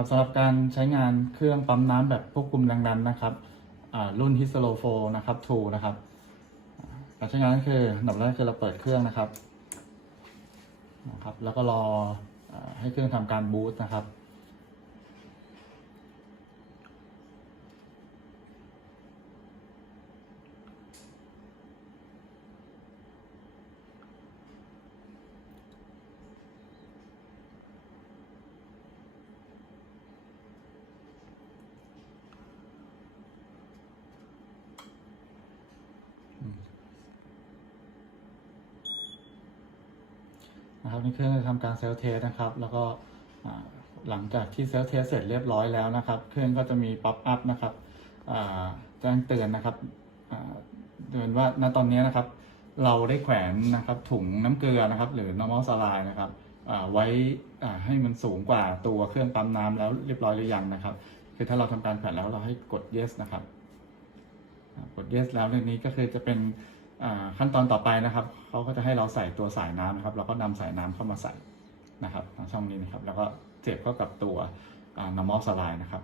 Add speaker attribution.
Speaker 1: ครับสำหรับการใช้งานเครื่องปั๊มน้ำแบบควบคุมแรงดันนะครับรุ่นฮิสโลโฟนะครับทูนะครับการใช้งานก็คืออันดับแรกคือเราเปิดเครื่องนะครับนะครับ แล้วก็รออให้เครื่องทำการบูตนะครับ นะครับนี่เครื่องจะทำการเซลล์เทสนะครับ แล้วก็หลังจากที่เซลล์เทสเสร็จเรียบร้อยแล้วนะครับ เครื่องก็จะมีป๊อปอัพนะครับแจ้งเตือนนะครับเตือนว่าณตอนนี้นะครับ เราได้แขวนนะครับถุงน้ำเกลือนะครับ หรือ normal saline นะครับไว้ให้มันสูงกว่าตัวเครื่องปั๊มน้ำแล้วเรียบร้อยหรือยังนะครับคือถ้าเราทำการแขวนแล้วเราให้กด yes นะครับกด yes แล้วเรื่องนี้ก็คือจะเป็น ขั้นตอนต่อไปนะครับเขาก็จะให้เราใส่ตัวสายน้ำนะครับ เราก็นำสายน้ำเข้ามาใส่นะครับทางช่องนี้นะครับ แล้วก็เสียบเข้ากับตัวน้ำมอสไลด์นะครับ